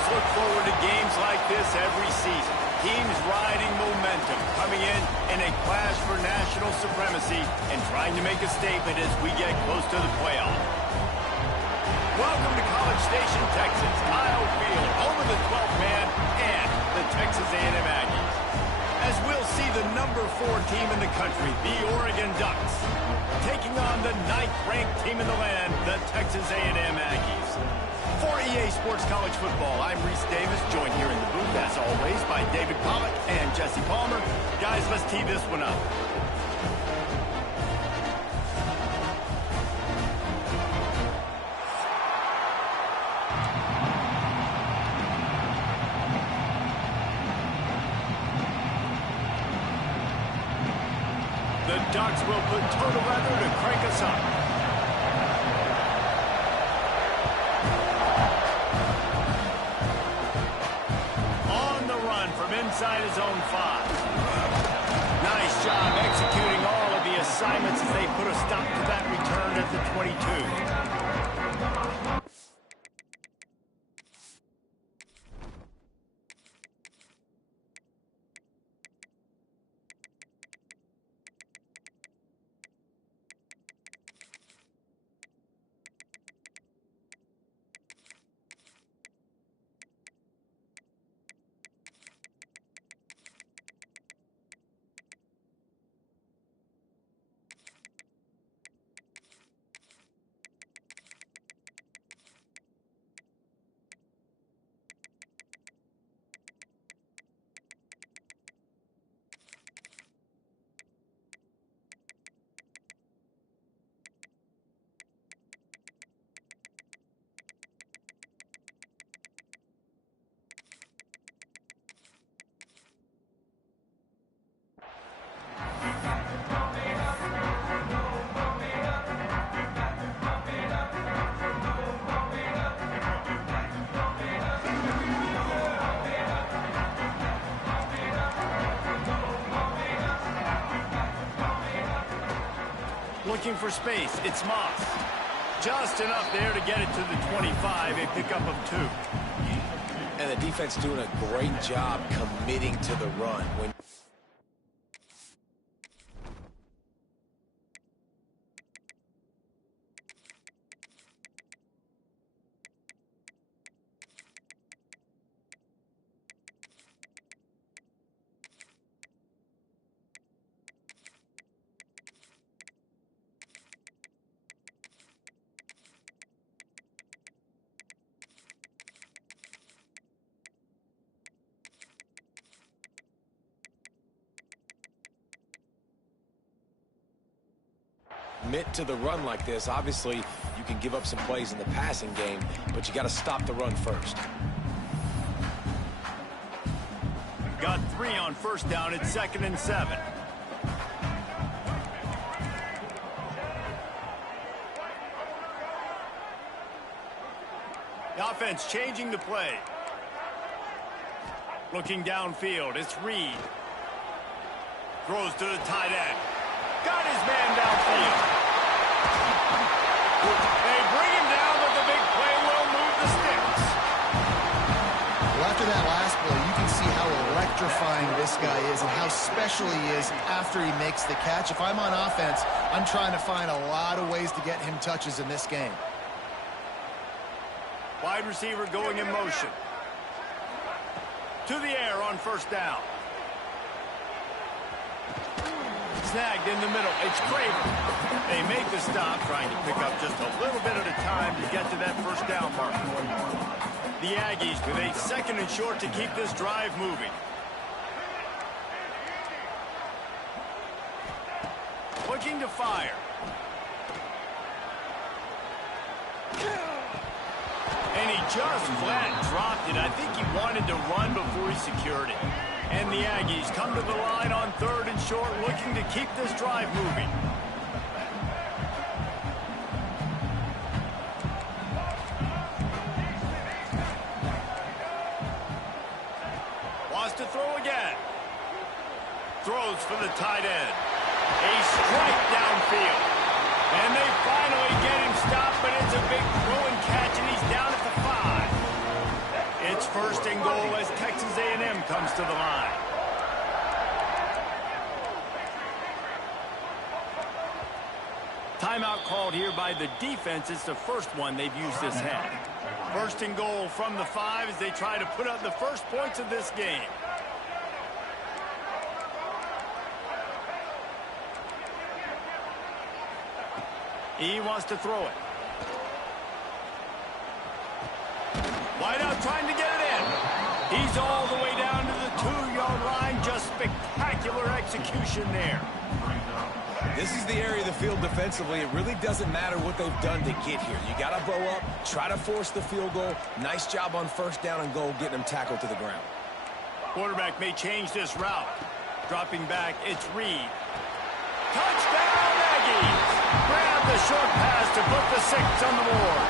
always look forward to games like this every season. Teams riding momentum, coming in a clash for national supremacy and trying to make a statement as we get close to the playoff. Welcome to College Station, Texas. Kyle Field, home of the 12th man and the Texas A&M Aggies. As we'll see the number 4 team in the country, the Oregon Ducks, taking on the 9th-ranked team in the land, the Texas A&M Aggies. For EA Sports College Football, I'm Reese Davis, joined here in the booth, as always, by David Pollack and Jesse Palmer. Guys, let's tee this one up. The Ducks will put total leather to crank us up. Inside his own 5. Nice job executing all of the assignments as they put a stop to that return at the 22. Looking for space, it's Moss. Just enough there to get it to the 25, a pickup of 2. And the defense doing a great job committing to the run. Commit to the run like this. Obviously, you can give up some plays in the passing game, but you got to stop the run first. Got 3 on first down. It's 2nd and 7. The offense changing the play. Looking downfield, it's Reed. Throws to the tight end. Got his man downfield. They bring him down, but the big play will move the sticks. Well, after that last play, you can see how electrifying this guy is and how special he is after he makes the catch. If I'm on offense, I'm trying to find a lot of ways to get him touches in this game. Wide receiver going in motion. To the air on first down. Snagged in the middle. It's Craver. They make the stop, trying to pick up just a little bit at a time to get to that first down mark. The Aggies with a 2nd and short to keep this drive moving. Looking to fire. And he just flat dropped it. I think he wanted to run before he secured it. And the Aggies come to the line on 3rd and short, looking to keep this drive moving. Wants to throw again. Throws for the tight end. A strike downfield. And they finally get him stopped, but it's a big throw and catch, and he's down at the 5. It's first and goal as Texas A&M comes to the line. Timeout called here by the defense. It's the first one they've used this half. First and goal from the 5 as they try to put up the first points of this game. He wants to throw it. Wide out trying to get it in. He's all the way down to the 2-yard line. Just spectacular execution there. This is the area of the field defensively. It really doesn't matter what they've done to get here. You got to bow up, try to force the field goal. Nice job on first down and goal, getting them tackled to the ground. Quarterback may change this route. Dropping back, it's Reed. Touchdown, Aggies! Grab the short pass to put the 6 on the board.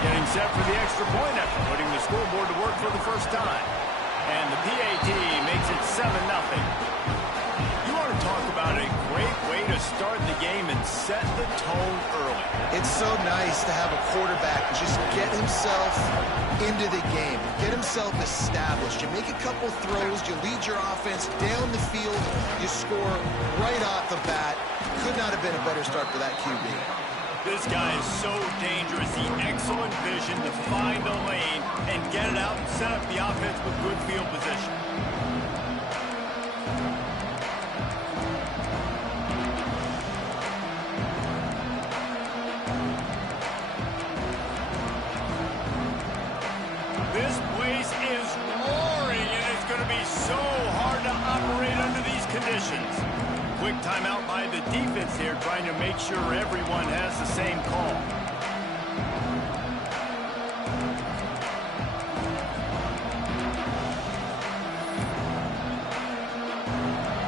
Getting set for the extra point after putting the scoreboard to work for the first time. And the PAT makes it 7-0. You want to talk about a great way to start the game and set the tone early. It's so nice to have a quarterback just get himself into the game, get himself established. You make a couple throws, you lead your offense down the field, you score right off the bat. Could not have been a better start for that QB. This guy is so dangerous. The excellent vision to find the lane and get it out and set up the offense with good field position. This place is roaring, and it's going to be so hard to operate under these conditions. Quick timeout by the defense here, trying to make sure everyone has the same call.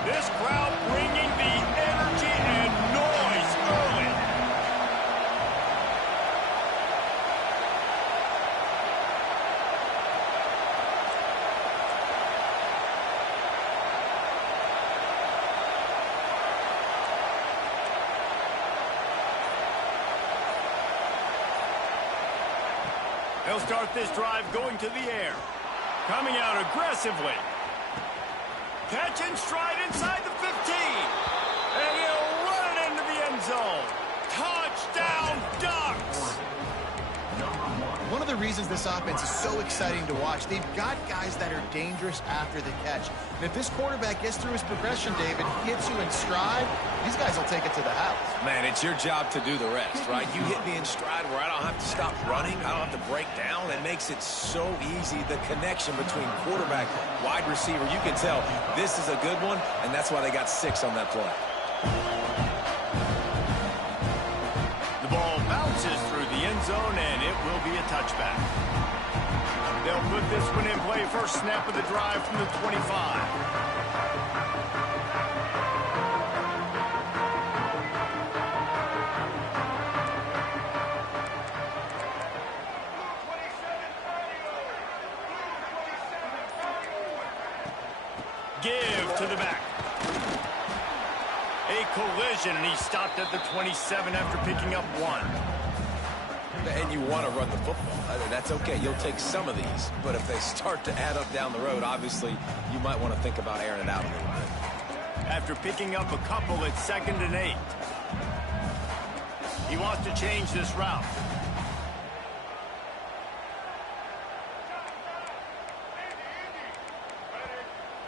This crowd bringing the energy and noise early. They'll start this drive going to the air. Coming out aggressively. Catch and stride inside the 15. And he'll run it into the end zone. Touchdown, Ducks! One of the reasons this offense is so exciting to watch, they've got guys that are dangerous after the catch. And if this quarterback gets through his progression, David, hits you in stride, these guys will take it to the house. Man, it's your job to do the rest, right? You hit me in stride where I don't have to stop running. I don't have to break down. It makes it so easy, the connection between quarterback, wide receiver. You can tell this is a good one, and that's why they got 6 on that play. The ball bounces through the end zone, and it will be a touchback. They'll put this one in play. First snap of the drive from the 25. Give to the back. A collision, and he stopped at the 27 after picking up 1. And you want to run the football. That's okay. You'll take some of these. But if they start to add up down the road, obviously, you might want to think about airing it out a little bit. After picking up a couple, it's 2nd and 8. He wants to change this route.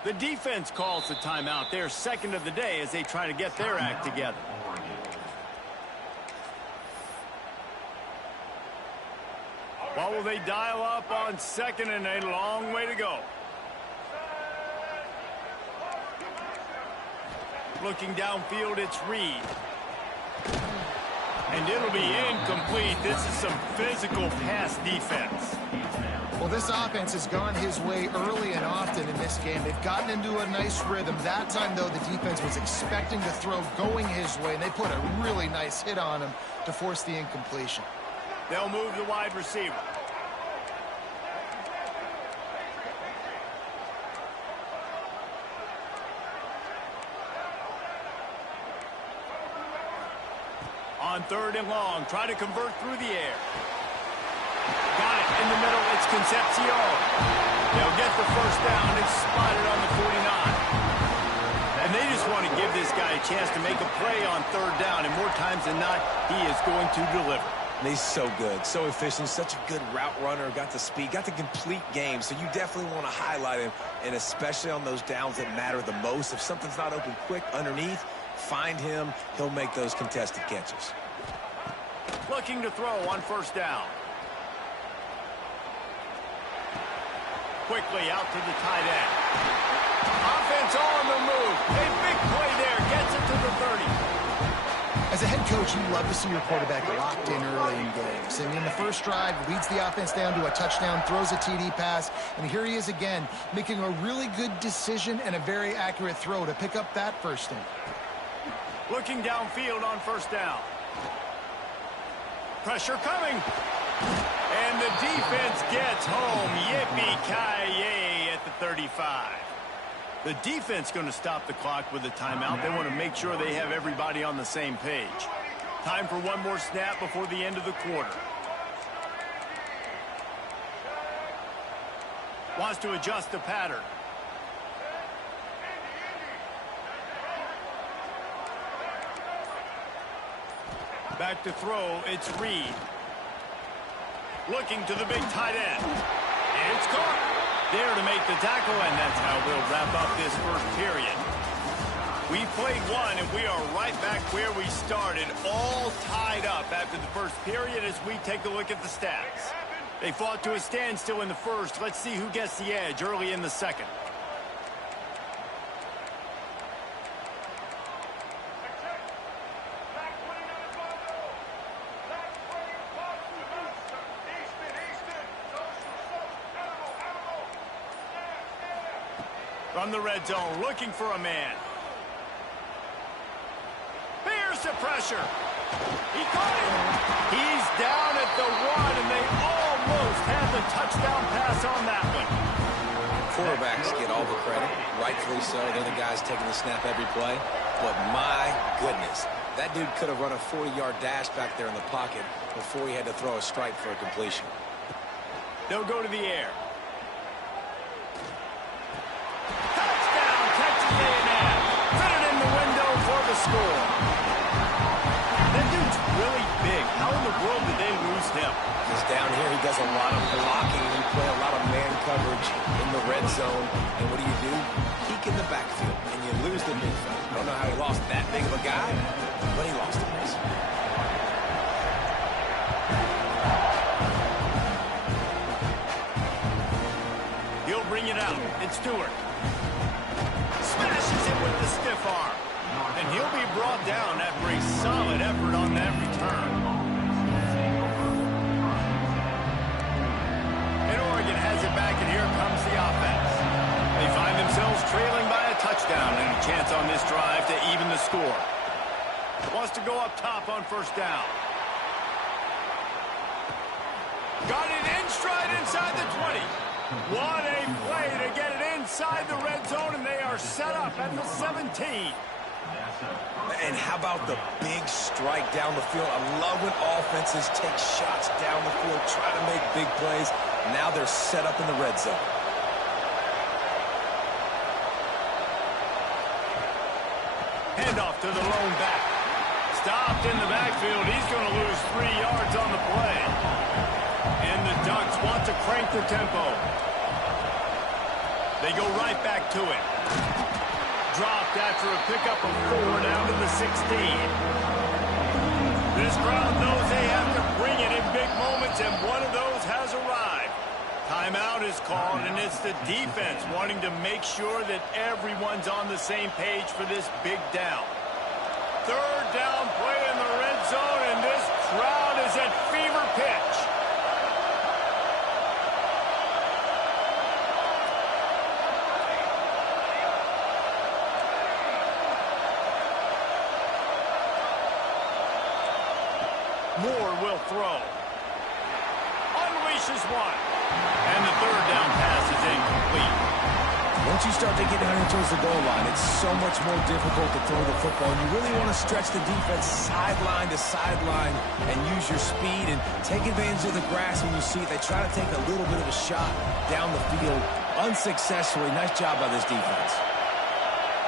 The defense calls the timeout. They're 2nd of the day as they try to get their act together. What will they dial up on 2nd and a long way to go? Looking downfield, it's Reed. And it'll be incomplete. This is some physical pass defense. Well, this offense has gone his way early and often in this game. They've gotten into a nice rhythm. That time, though, the defense was expecting to throw going his way, and they put a really nice hit on him to force the incompletion. They'll move the wide receiver. On 3rd and long, try to convert through the air. Got it in the middle. It's Concepcion. They'll get the first down. It's spotted on the 49. And they just want to give this guy a chance to make a play on third down. And more times than not, he is going to deliver. And he's so good, so efficient, such a good route runner, got the speed, got the complete game. So you definitely want to highlight him, and especially on those downs that matter the most. If something's not open quick underneath, find him. He'll make those contested catches. Looking to throw on first down. Quickly out to the tight end. Offense on the move. A big play there. Gets it to the 30. As a head coach, you love to see your quarterback locked in early in games. And in the first drive, leads the offense down to a touchdown, throws a TD pass, and here he is again, making a really good decision and a very accurate throw to pick up that first down. Looking downfield on first down. Pressure coming. And the defense gets home. Yippee-ki-yay at the 35. The defense going to stop the clock with a timeout. They want to make sure they have everybody on the same page. Time for one more snap before the end of the quarter. Wants to adjust the pattern. Back to throw, it's Reed. Looking to the big tight end. It's caught. There to make the tackle, and that's how we'll wrap up this first period. We played one, and we are right back where we started, all tied up after the first period as we take a look at the stats. They fought to a standstill in the first. Let's see who gets the edge early in the second. From the red zone, looking for a man. Here's the pressure. He caught him. He's down at the 1, and they almost had the touchdown pass on that one. Quarterbacks get all the credit, rightfully so. They're the guys taking the snap every play. But my goodness, that dude could have run a 40-yard dash back there in the pocket before he had to throw a strike for a completion. They'll go to the air. Score. That dude's really big. How in the world did they lose him? He's down here. He does a lot of blocking. You play a lot of man coverage in the red zone. And what do? Peek in the backfield, and you lose the big fella. I don't know how he lost that big of a guy, but he lost him. He'll bring it out. It's Stewart. Smashes it with the stiff arm. And he'll be brought down after a solid effort on that return. And Oregon has it back, and here comes the offense. They find themselves trailing by a touchdown and a chance on this drive to even the score. Wants to go up top on first down. Got it in stride inside the 20. What a play to get it inside the red zone, and they are set up at the 17. And how about the big strike down the field? I love when offenses take shots down the field, try to make big plays. Now they're set up in the red zone. Handoff to the lone back. Stopped in the backfield. He's going to lose 3 yards on the play. And the Ducks want to crank the tempo. They go right back to it. Dropped after a pickup of 4 down to the 16. This crowd knows they have to bring it in big moments, and one of those has arrived. Timeout is called, and it's the defense wanting to make sure that everyone's on the same page for this big down. Third down play in the red zone, and this crowd is at fever pitch. Moore will throw. Unleashes one. And the third down pass is incomplete. One once you start to get down here towards the goal line, it's so much more difficult to throw the football. You really want to stretch the defense sideline to sideline and use your speed and take advantage of the grass when you see it. They try to take a little bit of a shot down the field unsuccessfully. Nice job by this defense.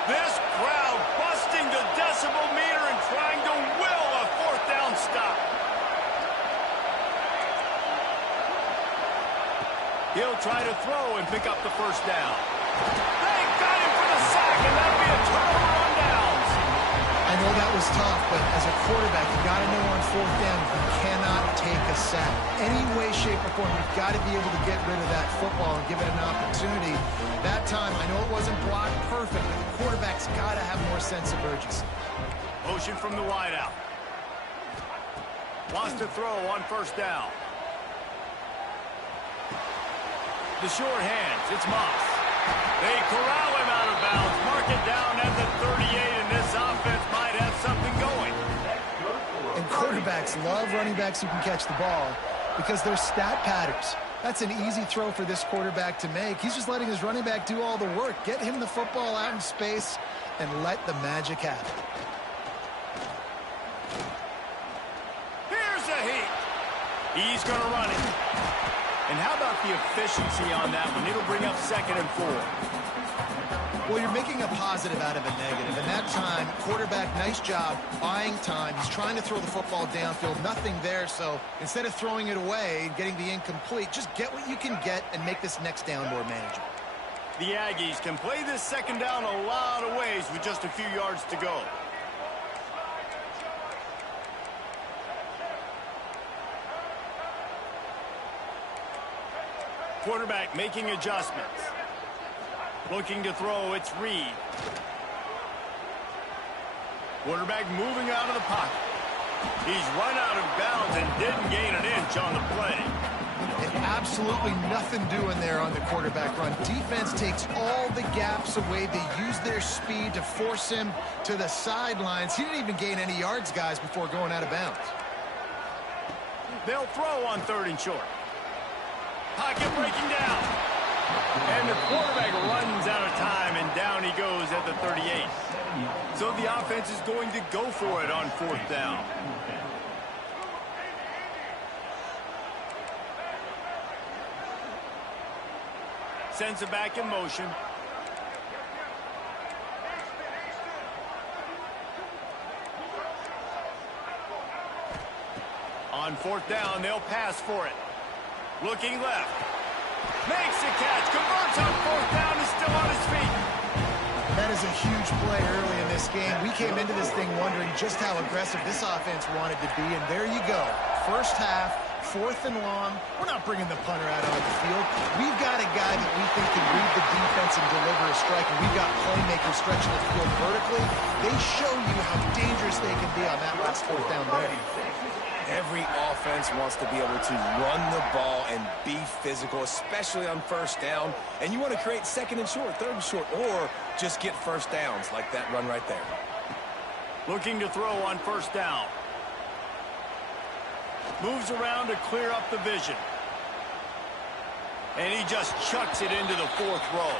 This crowd busting the decibel meter and trying to will a fourth down stop. He'll try to throw and pick up the first down. They got him for the sack, and that'll be a turnover on downs. I know that was tough, but as a quarterback, you got to know on fourth down you cannot take a sack. Any way, shape, or form, you've got to be able to get rid of that football and give it an opportunity. That time, I know it wasn't blocked perfect, but the quarterback's got to have more sense of urgency. Motion from the wideout. Wants to throw on first down. The short hands, it's Moss. They corral him out of bounds, mark it down at the 38, and this offense might have something going. And quarterbacks love running backs who can catch the ball because they're stat patterns. That's an easy throw for this quarterback to make. He's just letting his running back do all the work. Get him the football out in space and let the magic happen. Here's a heat. He's going to run it. And how about the efficiency on that one? It'll bring up 2nd and 4. Well, you're making a positive out of a negative. And that time, quarterback, nice job buying time. He's trying to throw the football downfield. Nothing there, so instead of throwing it away and getting the incomplete, just get what you can get and make this next down more manageable. The Aggies can play this 2nd down a lot of ways with just a few yards to go. Quarterback making adjustments. Looking to throw, it's Reed. Quarterback moving out of the pocket. He's run out of bounds and didn't gain an inch on the play. And absolutely nothing doing there on the quarterback run. Defense takes all the gaps away. They use their speed to force him to the sidelines. He didn't even gain any yards, guys, before going out of bounds. They'll throw on 3rd and short. Pocket breaking down. And the quarterback runs out of time, and down he goes at the 38. So the offense is going to go for it on 4th down. Sends it back in motion. On 4th down, they'll pass for it. Looking left. Makes a catch. Converts on 4th down. Is still on his feet. That is a huge play early in this game. We came into this thing wondering just how aggressive this offense wanted to be, and there you go. First half, 4th and long. We're not bringing the punter out on the field. We've got a guy that we think can read the defense and deliver a strike, and we've got playmakers stretching the field vertically. They show you how dangerous they can be on that last 4th down there. Every offense wants to be able to run the ball and be physical, especially on 1st down. And you want to create 2nd and short, 3rd and short, or just get 1st downs like that run right there. Looking to throw on 1st down. Moves around to clear up the vision. And he just chucks it into the 4th row.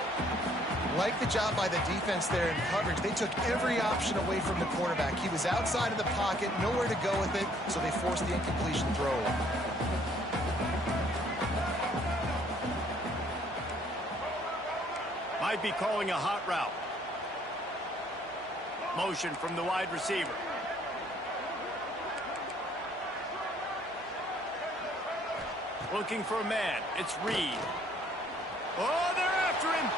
Like the job by the defense there in coverage. They took every option away from the quarterback. He was outside of the pocket, nowhere to go with it, so they forced the incompletion throw. Might be calling a hot route. Motion from the wide receiver. Looking for a man. It's Reed. Oh, they're after him.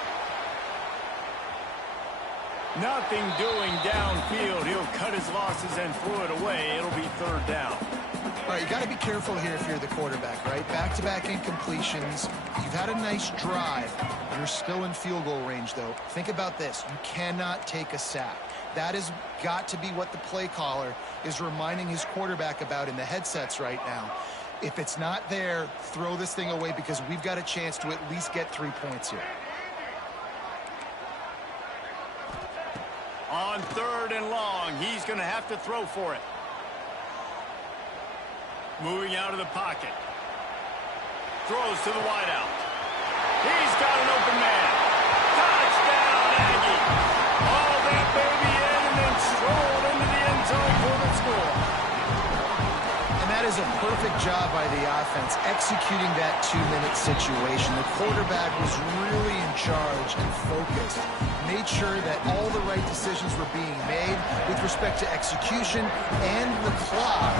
Nothing doing downfield. He'll cut his losses and throw it away. It'll be 3rd down. All right, you got to be careful here if you're the quarterback, right? Back-to-back incompletions. You've had a nice drive. You're still in field goal range, though. Think about this. You cannot take a sack. That has got to be what the play caller is reminding his quarterback about in the headsets right now. If it's not there, throw this thing away because we've got a chance to at least get 3 points here. On 3rd and long, he's going to have to throw for it. Moving out of the pocket. Throws to the wideout. He's got an open man. Touchdown! That is a perfect job by the offense, executing that 2-minute situation. The quarterback was really in charge and focused. Made sure that all the right decisions were being made with respect to execution and the clock.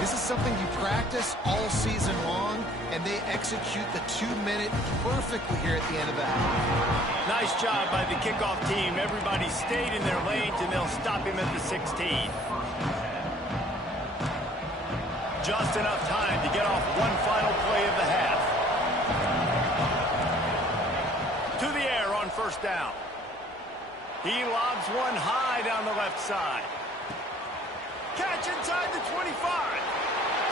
This is something you practice all season long, and they execute the 2-minute perfectly here at the end of the half. Nice job by the kickoff team. Everybody stayed in their lanes, and they'll stop him at the 16. Just enough time to get off one final play of the half. To the air on first down. He lobs one high down the left side. Catch inside the 25.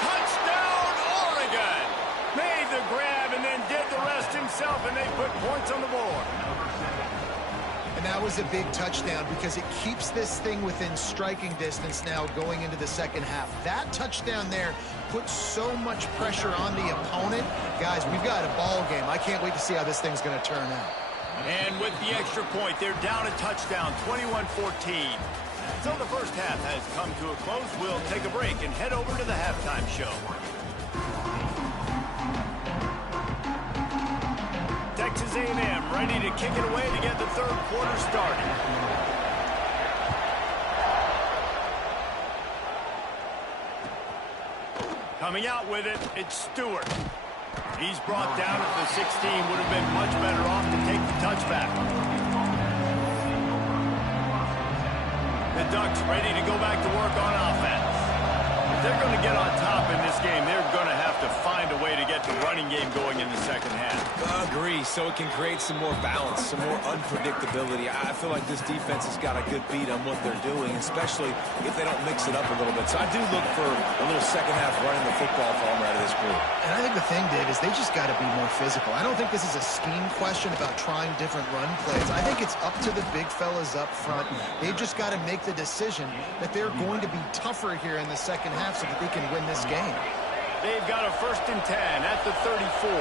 Touchdown, Oregon. Made the grab and then did the rest himself, and they put points on the board. And that was a big touchdown because it keeps this thing within striking distance now going into the second half. That touchdown there puts so much pressure on the opponent. Guys, we've got a ball game. I can't wait to see how this thing's going to turn out. And with the extra point, they're down a touchdown, 21-14. So the first half has come to a close. We'll take a break and head over to the halftime show. Texas A&M ready to kick it away to get the third quarter started. Coming out with it, it's Stewart. He's brought down at the 16. Would have been much better off to take the touchback. The Ducks ready to go back to work on offense. If they're going to get on top in this game, they're going to have to find a way to get the running game going in the second half. Agree, so it can create some more balance, some more unpredictability. I feel like this defense has got a good beat on what they're doing, especially if they don't mix it up a little bit. So I do look for a little second half running the football from out of this group. And I think the thing, Dave, is they just got to be more physical. I don't think this is a scheme question about trying different run plays. I think it's up to the big fellas up front. They've just got to make the decision that they're going to be tougher here in the second half so that they can win this game. They've got a 1st and 10 at the 34.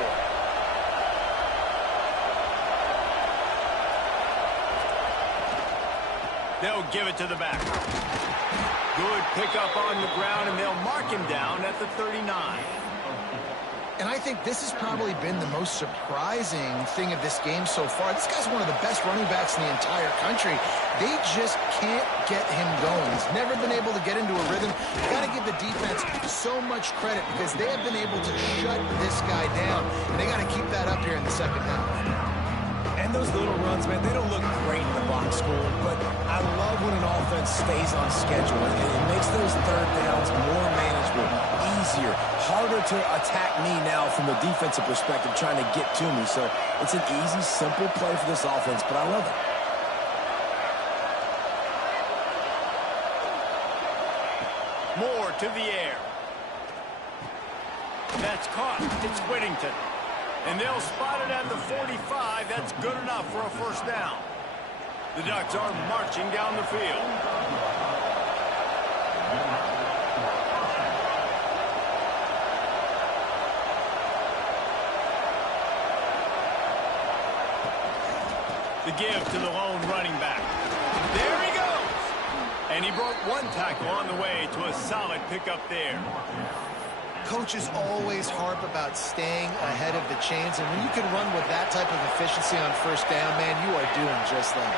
They'll give it to the back. Good pickup on the ground, and they'll mark him down at the 39. And I think this has probably been the most surprising thing of this game so far. This guy's one of the best running backs in the entire country. They just can't get him going. He's never been able to get into a rhythm. You've got to give the defense so much credit because they have been able to shut this guy down. And they got to keep that up here in the second half. And those little runs, man, they don't look great in the box score, but I love when an offense stays on schedule. It makes those third downs more manageable, easier, harder to attack me now from a defensive perspective trying to get to me. So it's an easy, simple play for this offense, but I love it. Moore to the air. That's caught. It's Whittington. And they'll spot it at the 45. That's good enough for a first down. The Ducks are marching down the field. The give to the lone running back. There he goes. And he broke one tackle on the way to a solid pickup there. Coaches always harp about staying ahead of the chains, and when you can run with that type of efficiency on first down, man, you are doing just that.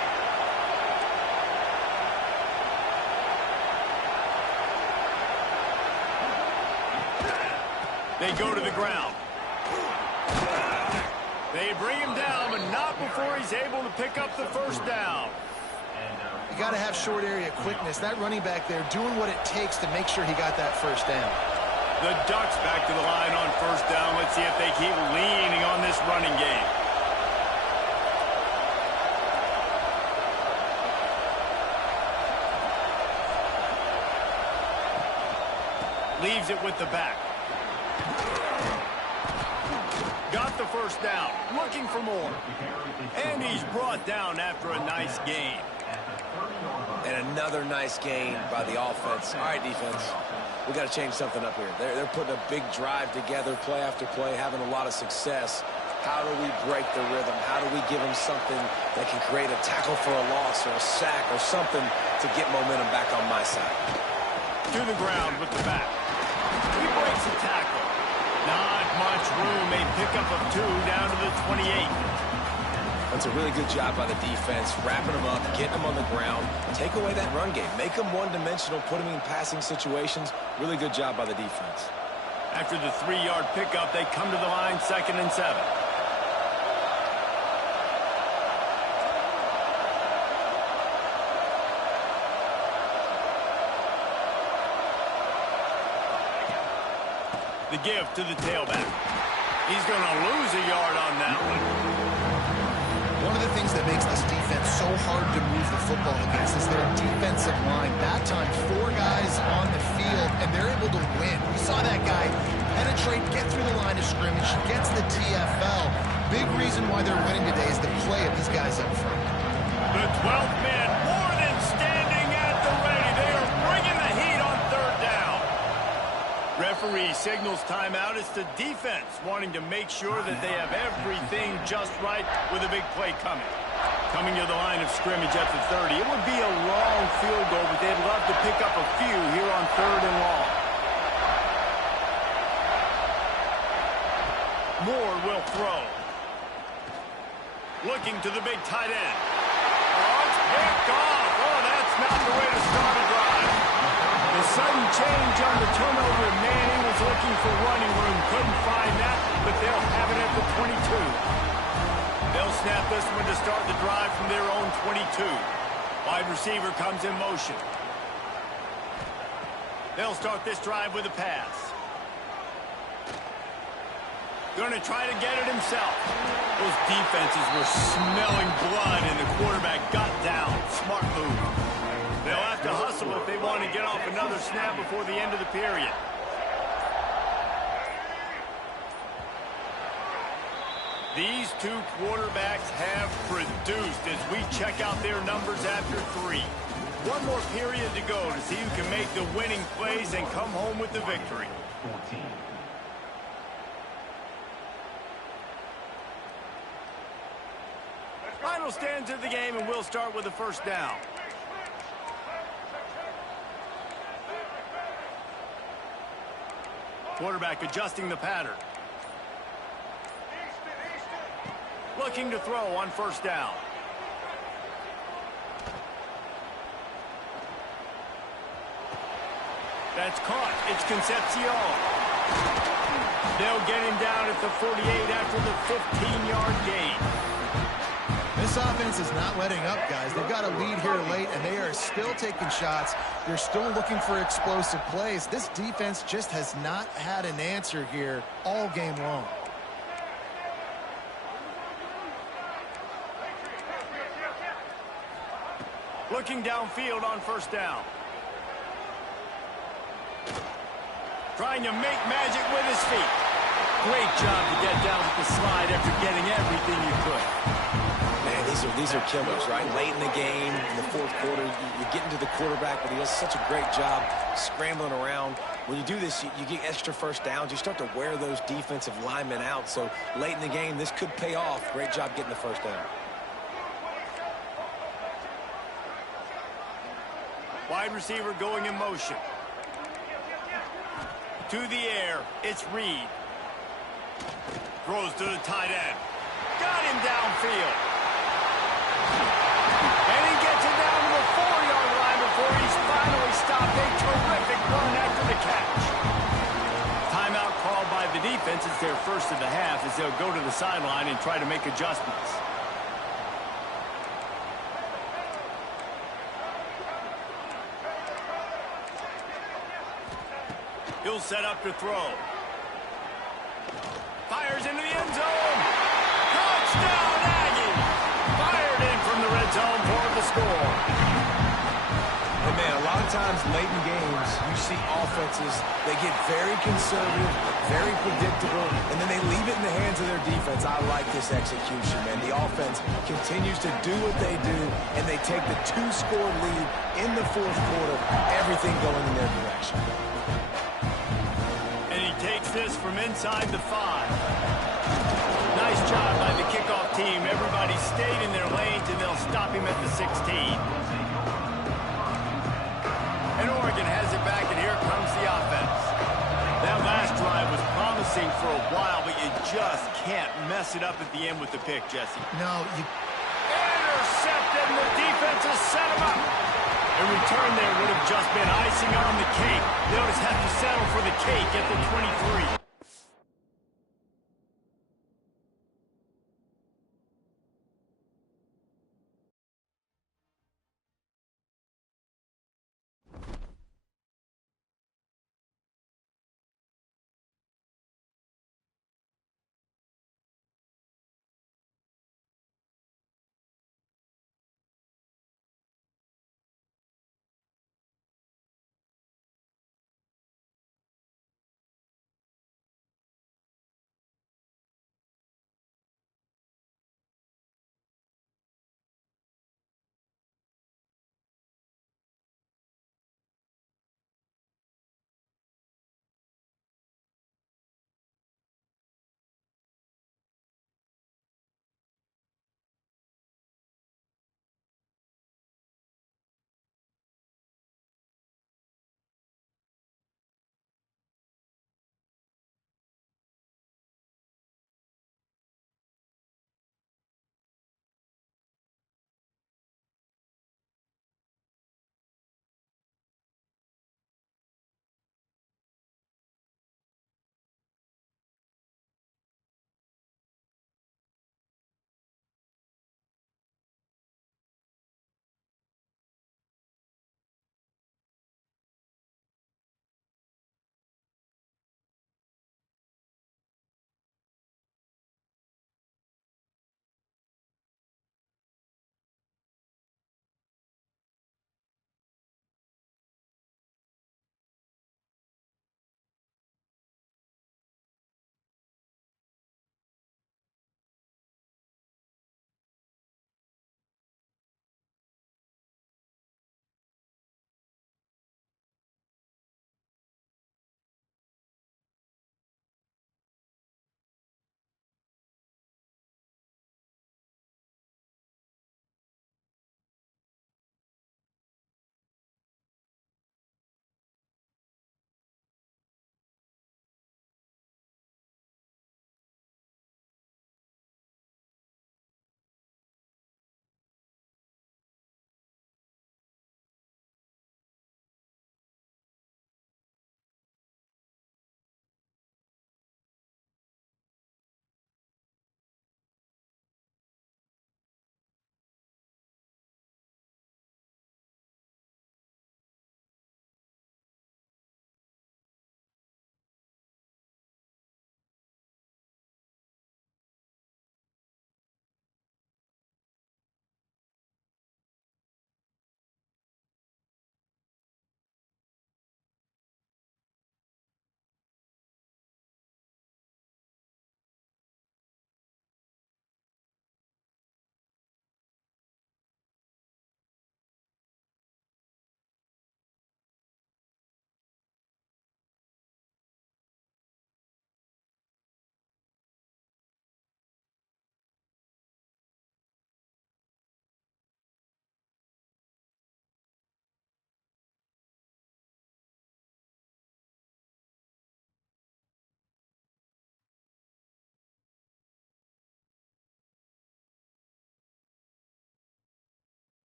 They go to the ground. They bring him down, but not before he's able to pick up the first down. You got to have short area quickness. That running back there doing what it takes to make sure he got that first down. The Ducks back to the line on first down. Let's see if they keep leaning on this running game. Leaves it with the back. Got the first down. Looking for more. And he's brought down after a nice gain. And another nice gain by the offense. All right, defense. We got to change something up here. They're putting a big drive together, play after play, having a lot of success. How do we break the rhythm? How do we give them something that can create a tackle for a loss or a sack or something to get momentum back on my side? To the ground with the back. He breaks draws a tackle. Not much room. A pickup of 2 down to the 28. That's a really good job by the defense, wrapping them up, getting them on the ground. Take away that run game. Make them one-dimensional, put them in passing situations. Really good job by the defense. After the 3-yard pickup, they come to the line, 2nd and 7. The give to the tailback. He's going to lose a yard on that one. One of the things that makes this defense so hard to move the football against is their defensive line. That time, 4 guys on the field, and they're able to win. We saw that guy penetrate, get through the line of scrimmage, gets the TFL. Big reason why they're winning today is the play of these guys up front. The 12th man more than standing at the ready. They are bringing the heat on 3rd down. Referee signals timeout. It's the defense wanting to make sure that they have everything just right with a big play coming. Coming to the line of scrimmage at the 30. It would be a long field goal, but they'd love to pick up a few here on 3rd and long. Moore will throw. Looking to the big tight end. Oh, it's picked off. Oh, that's not the way to start a drive. The sudden change on the turnover, Manning was looking for running room. Couldn't find that, but they'll have it at the 22. They'll snap this one to start the drive from their own 22. Wide receiver comes in motion. They'll start this drive with a pass. Going to try to get it himself. Those defenses were smelling blood, and the quarterback got down. Smart move. They'll have to hustle if they want to get off another snap before the end of the period. These 2 quarterbacks have produced as we check out their numbers after 3. One more period to go to see who can make the winning plays and come home with the victory. 14. Final stands of the game, and we'll start with the 1st down. Quarterback adjusting the pattern. Looking to throw on 1st down. That's caught. It's Concepcion. They'll get him down at the 48 after the 15-yard gain. This offense is not letting up, guys. They've got a lead here late, and they are still taking shots. They're still looking for explosive plays. This defense just has not had an answer here all game long. Looking downfield on 1st down. Trying to make magic with his feet. Great job to get down with the slide after getting everything you could. Man, these are killers, right? Late in the game, in the 4th quarter, you're getting to the quarterback, but he does such a great job scrambling around. When you do this, you get extra 1st downs. You start to wear those defensive linemen out. So late in the game, this could pay off. Great job getting the 1st down. Wide receiver going in motion. To the air, it's Reed. Throws to the tight end. Got him downfield. And he gets it down to the 4-yard line before he's finally stopped. A terrific run after the catch. Timeout called by the defense. It's their 1st of the half as they'll go to the sideline and try to make adjustments. He'll set up to throw. Fires into the end zone. Touchdown, Aggie! Fired in from the red zone for the score. And man, a lot of times late in games, you see offenses, they get very conservative, very predictable, and then they leave it in the hands of their defense. I like this execution, man. The offense continues to do what they do, and they take the 2-score lead in the 4th quarter, everything going in their direction. And he takes this from inside the 5. Nice job by the kickoff team. Everybody stayed in their lanes, and they'll stop him at the 16. And Oregon has it back, and here comes the offense. That last promising for a while, but you just can't mess it up at the end with the pick, Jesse. No, you... Intercepted, and the defense has set him up. A return there would have just been icing on the cake. They'll just have to settle for the cake at the 23.